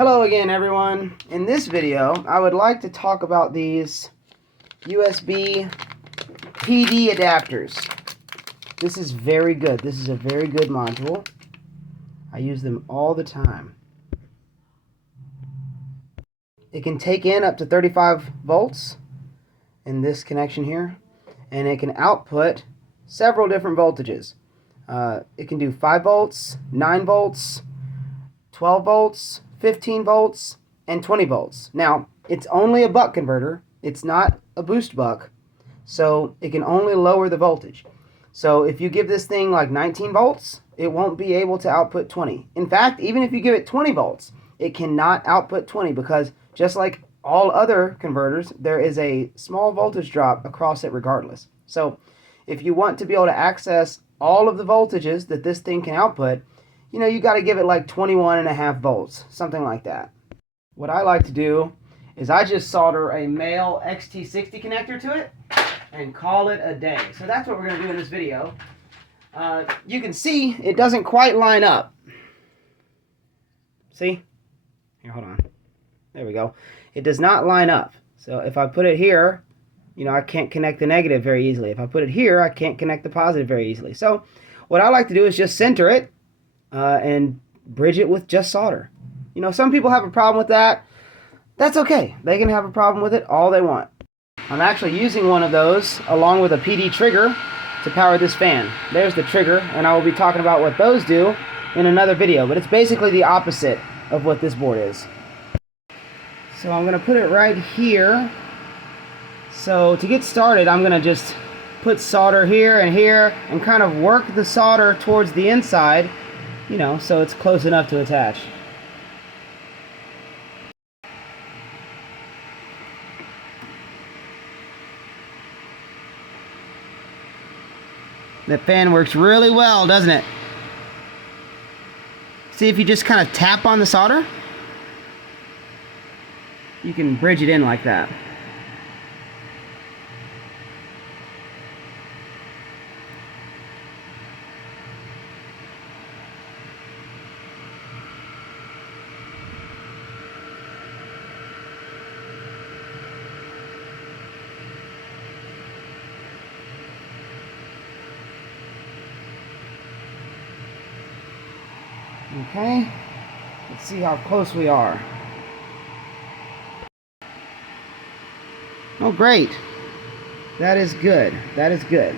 Hello again, everyone. In this video, I would like to talk about these USB PD adapters. This is very good. This is a very good module. I use them all the time. It can take in up to 35 volts in this connection here, and it can output several different voltages. It can do 5 volts, 9 volts, 12 volts, 15 volts, and 20 volts. Now, it's only a buck converter. It's not a boost buck, so it can only lower the voltage. So if you give this thing like 19 volts, it won't be able to output 20. In fact, even if you give it 20 volts, it cannot output 20 because just like all other converters, there is a small voltage drop across it regardless. So if you want to be able to access all of the voltages that this thing can output, you got to give it like 21.5 volts, something like that. What I like to do is I just solder a male XT60 connector to it and call it a day. So that's what we're going to do in this video. You can see it doesn't quite line up. See? Here, hold on. There we go. It does not line up. So if I put it here, I can't connect the negative very easily. If I put it here, I can't connect the positive very easily. So what I like to do is just center it and bridge it with just solder. Some people have a problem with that. That's okay. They can have a problem with it all they want. I'm actually using one of those along with a PD trigger to power this fan. There's the trigger, and I will be talking about what those do in another video, but it's basically the opposite of what this board is. So I'm going to put it right here. So to get started, I'm going to just put solder here and kind of work the solder towards the inside, so it's close enough to attach. That fan works really well, doesn't it? See, if you just kind of tap on the solder, you can bridge it in like that. Okay, let's see how close we are. Oh, great. That is good. That is good.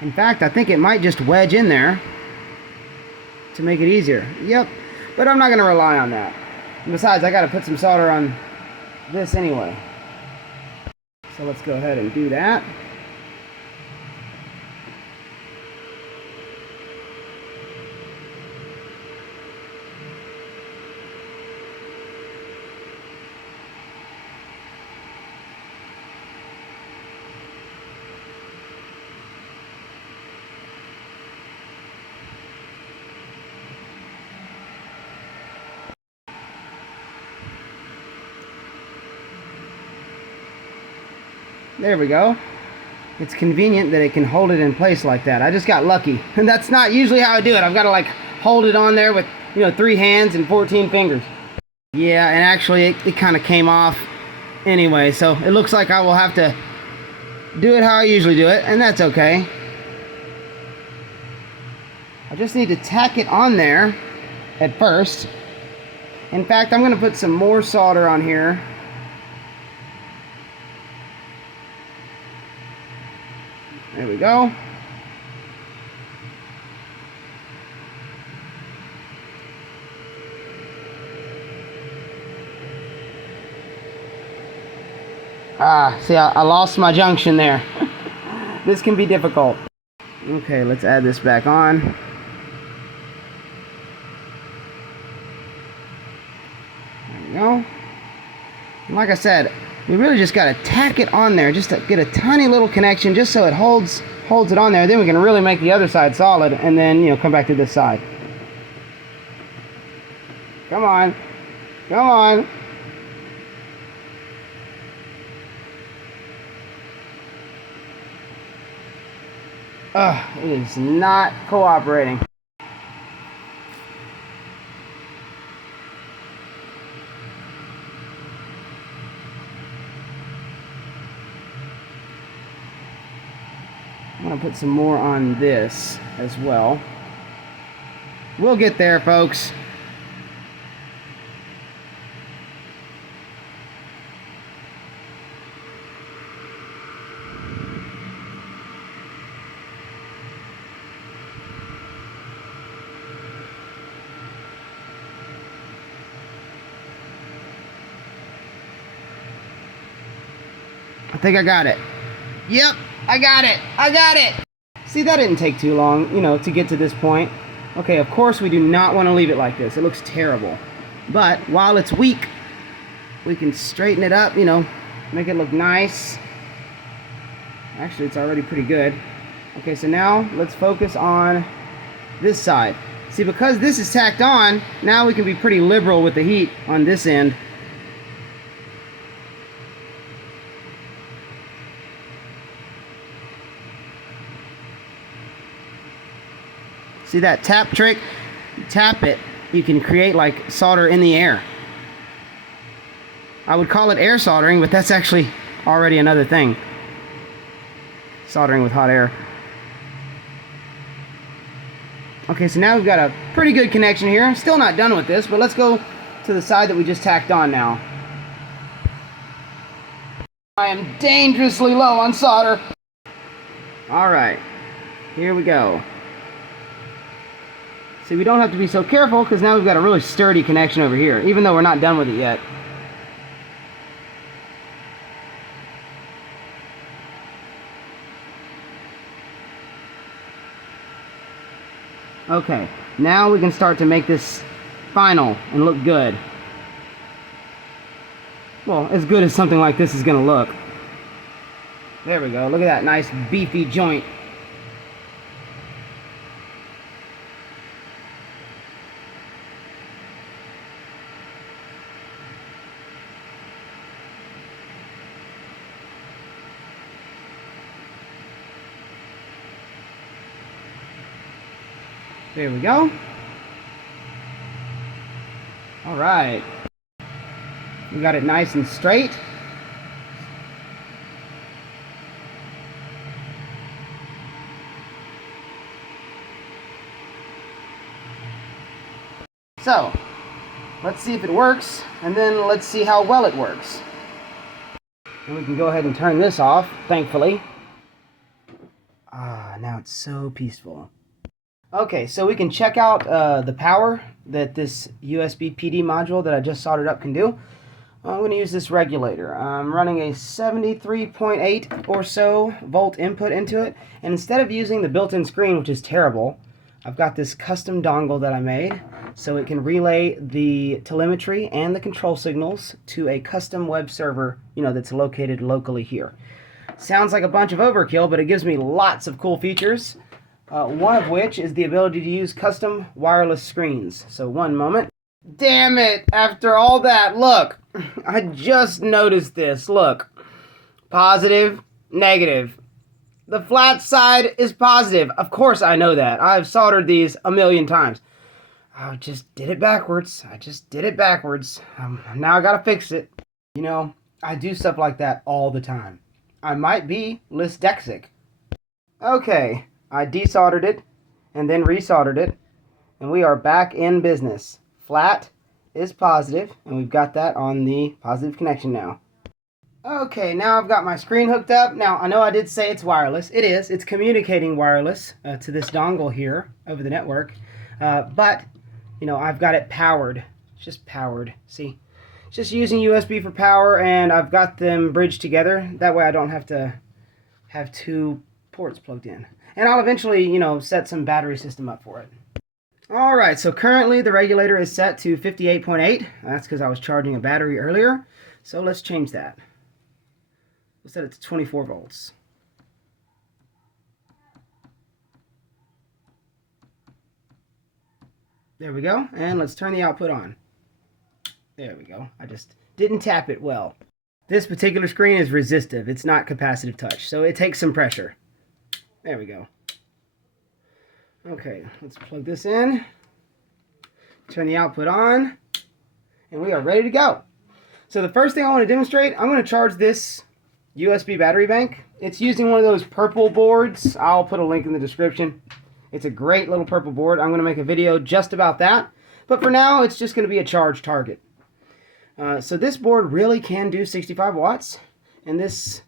In fact, I think it might just wedge in there to make it easier. Yep, but I'm not going to rely on that. And besides, I got to put some solder on this anyway. So let's go ahead and do that. There we go. It's convenient that it can hold it in place like that. I just got lucky. And that's not usually how I do it. I've got to like hold it on there with, 3 hands and 14 fingers. Yeah, and actually it kind of came off anyway. So it looks like I will have to do it how I usually do it. And that's okay. I just need to tack it on there at first. In fact, I'm going to put some more solder on here. There we go. See, I lost my junction there. This can be difficult. Okay, let's add this back on. There we go. And like I said, we really just got to tack it on there just to get a tiny little connection just so it holds it on there. Then we can really make the other side solid and then, come back to this side. Come on. Come on. It is not cooperating. I'm going to put some more on this as well. We'll get there, folks. I think I got it. Yep, I got it. I got it. See, that didn't take too long, you know, to get to this point. Okay, of course we do not want to leave it like this. It looks terrible. But while it's weak, we can straighten it up, you know, make it look nice. Actually, it's already pretty good. Okay, so now let's focus on this side. See, because this is tacked on, now we can be pretty liberal with the heat on this end. See that tap trick? You tap it, you can create like solder in the air. I would call it air soldering, but that's actually already another thing. Soldering with hot air. Okay, so now we've got a pretty good connection here. Still not done with this, but let's go to the side that we just tacked on now. I am dangerously low on solder. Alright, here we go. See, we don't have to be so careful because now we've got a really sturdy connection over here, even though we're not done with it yet. Okay, now we can start to make this final and look good. Well, as good as something like this is going to look. There we go. Look at that nice beefy joint. There we go. All right. We got it nice and straight. So, let's see if it works, and then let's see how well it works. And we can go ahead and turn this off, thankfully. Ah, now it's so peaceful. Okay, so we can check out the power that this USB PD module that I just soldered up can do. I'm going to use this regulator. I'm running a 73.8 or so volt input into it, and instead of using the built-in screen, which is terrible, I've got this custom dongle that I made so it can relay the telemetry and the control signals to a custom web server, you know, that's located locally here. Sounds like a bunch of overkill, but it gives me lots of cool features. One of which is the ability to use custom wireless screens. So one moment. Damn it! After all that, look! I just noticed this. Look. Positive, negative. The flat side is positive. Of course I know that. I've soldered these a million times. I just did it backwards. Now I gotta fix it. You know, I do stuff like that all the time. I might be dyslexic. Okay. I desoldered it and then resoldered it, and we are back in business. Flat is positive, and we've got that on the positive connection now. Okay, now I've got my screen hooked up. Now, I know I did say it's wireless. It is. It's communicating wireless to this dongle here over the network, but, you know, I've got it powered. It's just powered. See? It's just using USB for power, and I've got them bridged together. That way I don't have to have two ports plugged in. And I'll eventually, you know, set some battery system up for it. Alright, so currently the regulator is set to 58.8. That's because I was charging a battery earlier. So let's change that. We'll set it to 24 volts. There we go. And let's turn the output on. There we go. I just didn't tap it well. This particular screen is resistive. It's not capacitive touch, so it takes some pressure. There we go. Okay, let's plug this in. Turn the output on. And we are ready to go. So the first thing I want to demonstrate, I'm going to charge this USB battery bank It's using one of those purple boards. I'll put a link in the description. It's a great little purple board. I'm going to make a video just about that. But for now, it's just going to be a charge target. So this board really can do 65 watts. And this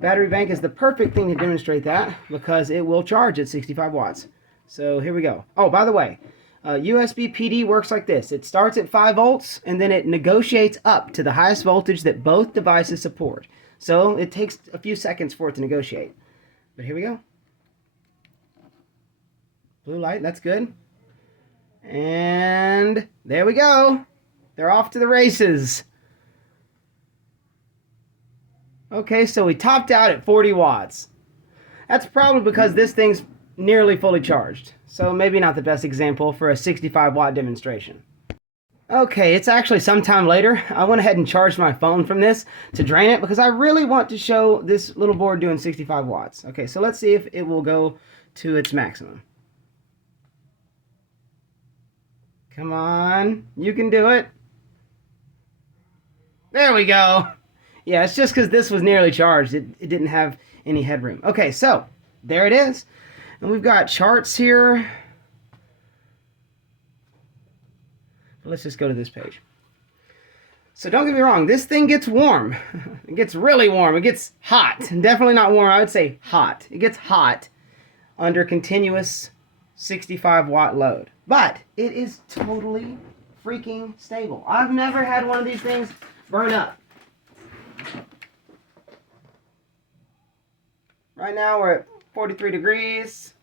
battery bank is the perfect thing to demonstrate that because it will charge at 65 watts. So here we go. Oh, by the way, USB PD works like this. It starts at 5 volts and then it negotiates up to the highest voltage that both devices support. So it takes a few seconds for it to negotiate. But here we go. Blue light, that's good. And there we go. They're off to the races. Okay, so we topped out at 40 watts. That's probably because this thing's nearly fully charged. So maybe not the best example for a 65 watt demonstration. Okay, it's actually sometime later. I went ahead and charged my phone from this to drain it because I really want to show this little board doing 65 watts. Okay, so let's see if it will go to its maximum. Come on, you can do it. There we go. Yeah, it's just because this was nearly charged. It didn't have any headroom. Okay, so there it is. And we've got charts here. Let's just go to this page. So don't get me wrong, this thing gets warm. It gets really warm. It gets hot. Definitely not warm, I would say hot. It gets hot under continuous 65 watt load. But it is totally freaking stable. I've never had one of these things burn up. Right now we're at 43 degrees.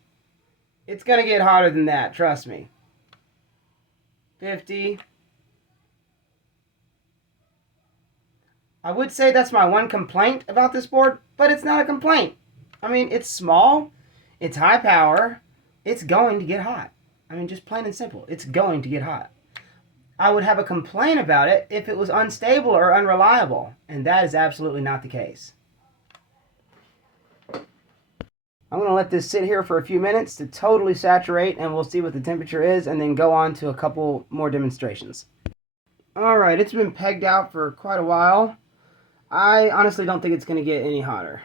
It's going to get hotter than that, trust me. 50. I would say that's my one complaint about this board, but it's not a complaint. I mean, it's small, it's high power, it's going to get hot. I mean, just plain and simple, it's going to get hot. I would have a complaint about it if it was unstable or unreliable, and that is absolutely not the case. I'm going to let this sit here for a few minutes to totally saturate, and we'll see what the temperature is, and then go on to a couple more demonstrations. Alright, it's been pegged out for quite a while. I honestly don't think it's going to get any hotter.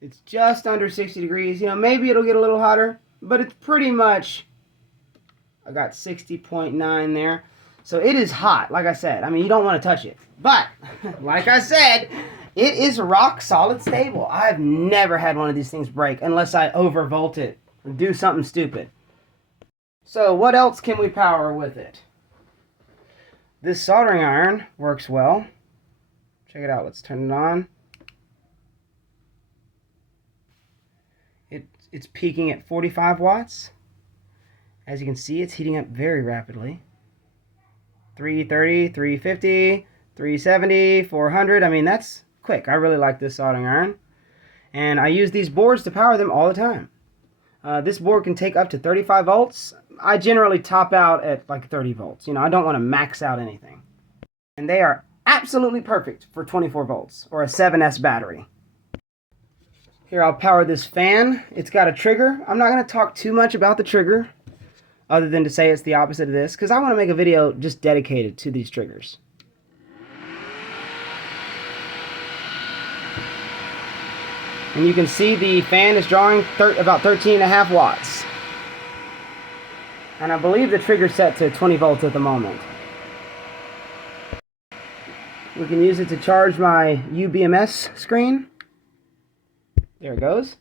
It's just under 60 degrees. You know, maybe it'll get a little hotter, but it's pretty much... I got 60.9 there. So it is hot, like I said. I mean, you don't want to touch it. But, like I said, it is rock solid stable. I've never had one of these things break unless I overvolt it or do something stupid. So what else can we power with it? This soldering iron works well. Check it out. Let's turn it on. It's peaking at 45 watts. As you can see, it's heating up very rapidly. 330, 350, 370, 400. I mean, that's quick. I really like this soldering iron. And I use these boards to power them all the time. This board can take up to 35 volts. I generally top out at like 30 volts. You know, I don't want to max out anything. And they are absolutely perfect for 24 volts or a 7S battery. Here, I'll power this fan. It's got a trigger. I'm not going to talk too much about the trigger other than to say it's the opposite of this because I want to make a video just dedicated to these triggers. And you can see the fan is drawing about 13.5 watts. And I believe the trigger's set to 20 volts at the moment. We can use it to charge my UBMS screen. There it goes.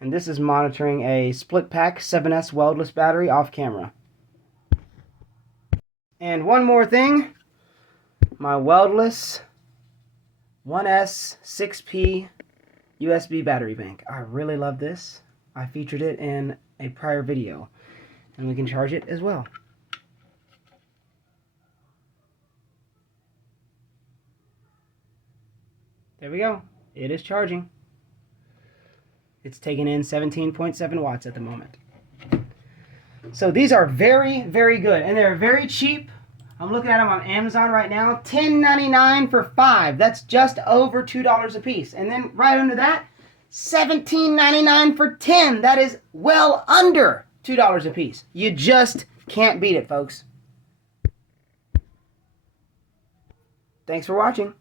And this is monitoring a split pack 7S weldless battery off camera. And one more thing. My weldless 1S 6P USB battery bank. I really love this. I featured it in a prior video. And we can charge it as well. There we go. It is charging. It's taking in 17.7 watts at the moment. So these are very, very good. And they're very cheap. I'm looking at them on Amazon right now. $10.99 for 5. That's just over $2 a piece. And then right under that, $17.99 for 10. That is well under $2 a piece. You just can't beat it, folks. Thanks for watching.